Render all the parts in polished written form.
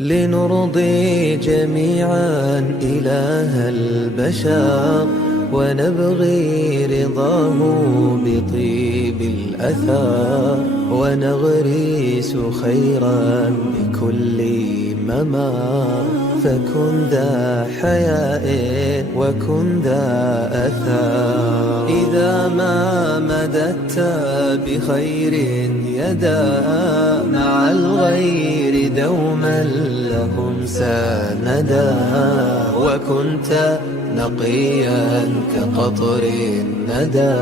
لنرضي جميعا إله البشر ونبغي رضاه بطيب الأثار ونغرس خيرا بكل ممار فكن ذا حياء وكن ذا أثار إذا ما مددت بخير يدا مع الغير دوما لهم ساندا وكنت نقيا كقطر الندى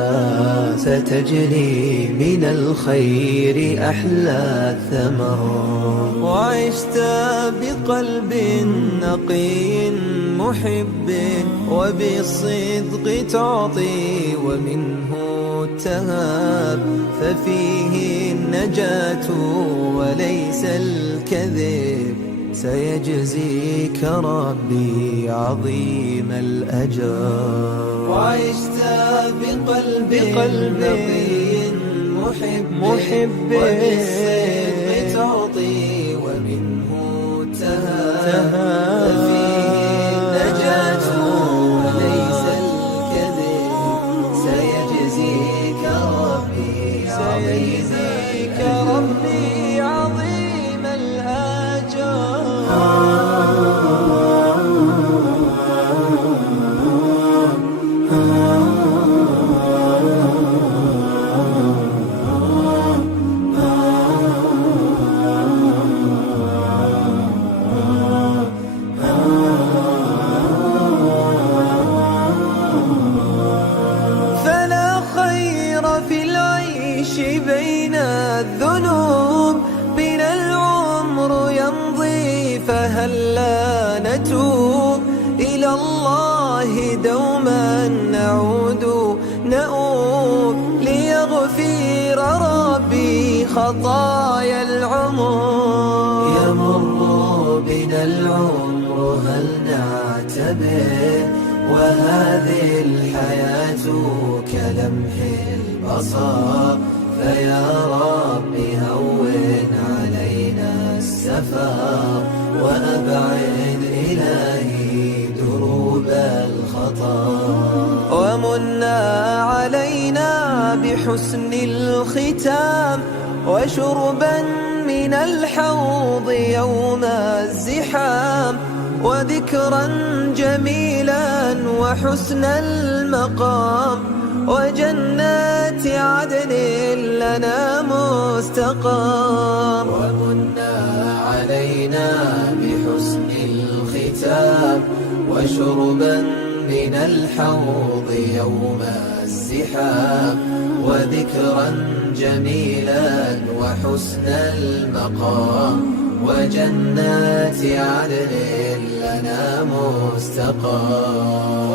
ستجني من الخير أحلى الثمر وعشت بقلب نقي محب وبالصدق تعطي ومنه التهاب ففيه النجاة وليس الكذب سيجزيك ربي عظيم الأجر وعشت بقلب نقي محب وبالصدق تعطي ومنه التهاب ففيه النجاة وليس الكذب سيجزيك ربي عظيم الأجر فلا خير في العيش بين الذنوب بنا العمر يمضي فهلا نتوب إلى الله دوما نؤوب ليغفر ربي خطايا العمر يمر بنا العمر هل نعتبر وهذه الحياة كلمح البصر فيا رب هون علينا السفر وأبعد إلهي دروب الخطر ومنا علينا بحسن الختام وشربا من الحوض يوم الزحام وذكرا جميلا وحسن المقام وجنات عدن لنا مستقام ومنا علينا بحسن الختام وشربا من الحوض يوم الزحام وذكرا جميلا وحسن المقام وجنات عدن لنا مستقام